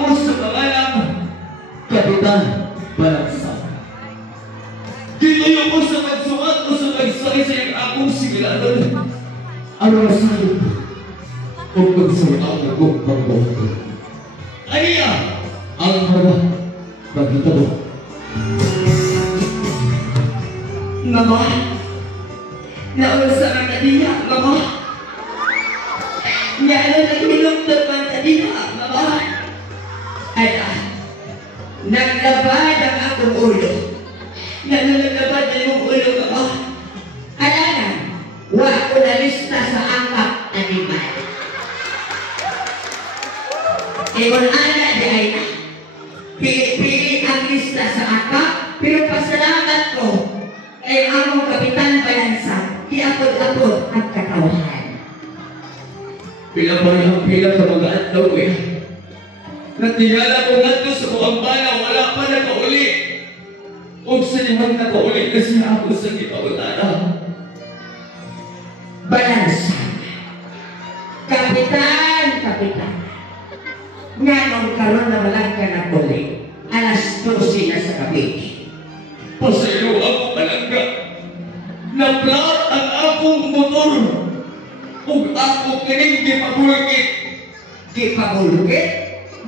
ako sa pangalang Kapitan Balagsang. Gituyo ko sa pagsukat o sa pagsakay sa iyong akong sigilanon. Ang rasayo kung magsukat akong pagbawato. Aniya ang mga pagkitabo. Mama, naunsa ang tadiya, Mama. Nga naghilong-tog ang tadiya, Mama. Ala, naglabad ang akong ulo. Naglabad ang iyong ulo, Mama. Ala na, wa ko nalista sa angkap animal. Ewan ana di ay na. Pili-pili ang lista sa angkap, pero pasalamat ko ay among Kapitan Balagsang, iapod-apod at katawahan. Pila pa rin ang pila sa mga adlaw eh. Natingala ko nga ito sa buong bala, wala pa nakauli. Huwag sa limang nakauli kasi ako sa gipawala. Balagsang, Kapitan, Kapitan. Nga nung karoon na walang ka nakuli, alas 12 na sa gabi. Pasaylo ako palangga. Naplat ang akong motor. Ug ako kining gipabulkit. Gipabulkit?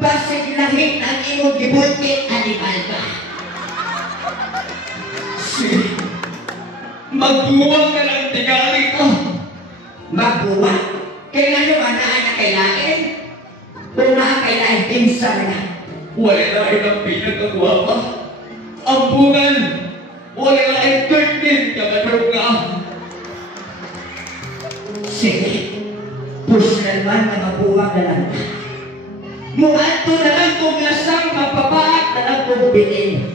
Basig lahit ang imong gibulkit, animal ka. Sige. Magbuwag ka lang tingali ka. Magbuwag? Kaya nga naman na anak kailain? Kung nakakailain, pinsan na. Wala na ilang pinagkagwapa. Ang bungan, wala na ay 13 kamadrog na. Sige, push na naman na mabuwag na lang. Muadto na lang kung lasang mapapaat na lang kung bilin.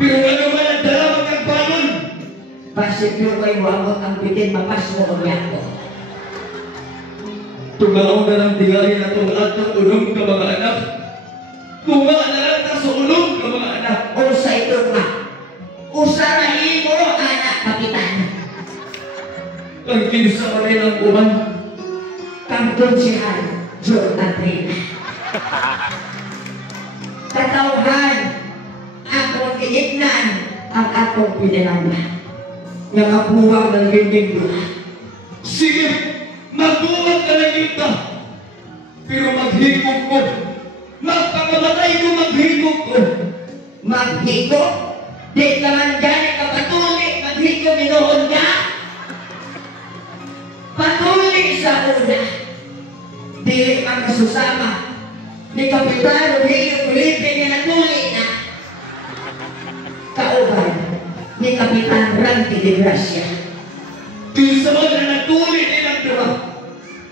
Pero ano man ang dalawang nagbalon? Pasip nyo kayo amot ang bitin, mapas mo ang yako. Tumaw na lang tingali na itong atang ulong ka mga anak. Tunga na lang na sa ulong ka mga anak. Usa ito nga. Usa na imo, anak, Kapitan. Ang kinsa ka rin ang uman. Kangtong siya, Jordan Reyna. Katauhan, akong iignan ang akong pinalangga. Nga mabuwag ng binding doon. Sige, magbuwag ka na kita. Pero maghigog ko. Magpakamatay ko maghigog ko. Maghigog? Di naman gani ka patuloy, maghigog inoon ka? Patuloy sa una. Dili man kasusama. Ni Kapitan Rogelio Felipe nga natuloy na. Kauban ni Kapitan Randy de Gracia. Kinsa man na natuloy nilang dura.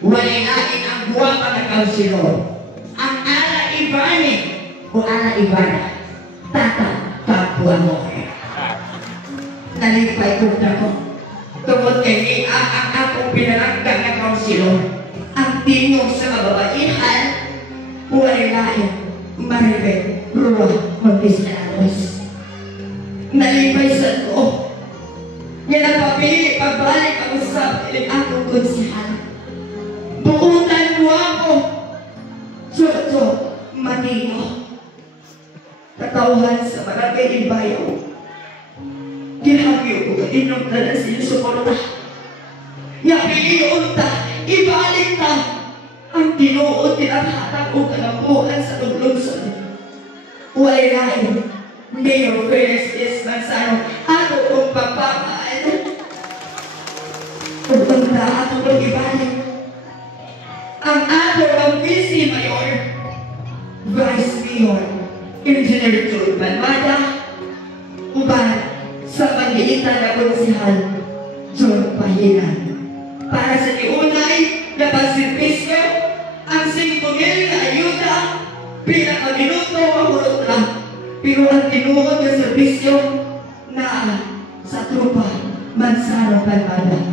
Walinain ang guwapa na kaunsilor. Ang ala Ivani o ala Ivana. Tata, kapwa mo. Nalipay ko na ko. Tungod kay ang akong pinaranggang na kaunsilor. Ang tingog sa kababaihan, walain, Maribel, Rua, Montislanos. Nalipay sa ko. Nga napapili pagbalik ang usap ilang akong konsihan. Buutan mo ako. Jojo, Manino. Katauhan sa barangay Ibayaw. Gihagyo ko inyong tanan sinusuporta. Nga piliyon ta, ibalik ta. Ang tinuod tinathatag o kalambuhan sa tuglungsod. Walay lain, Mayor Felix Manzano, ato kong pagpapaan. Kung na ato kong ibalik. Ang ato ang Vice Mayor, Vice Mayor, Engineer Tulpan Mada, uban sa panliitan na konsihan, John Pahinan. Para sa tiunay na pagservisyo, ang 5,000 na ayuda, pinakaminuto ang hulot lang. Pero ang tinuod na servisyo na sa trupa, Manzano Palmada.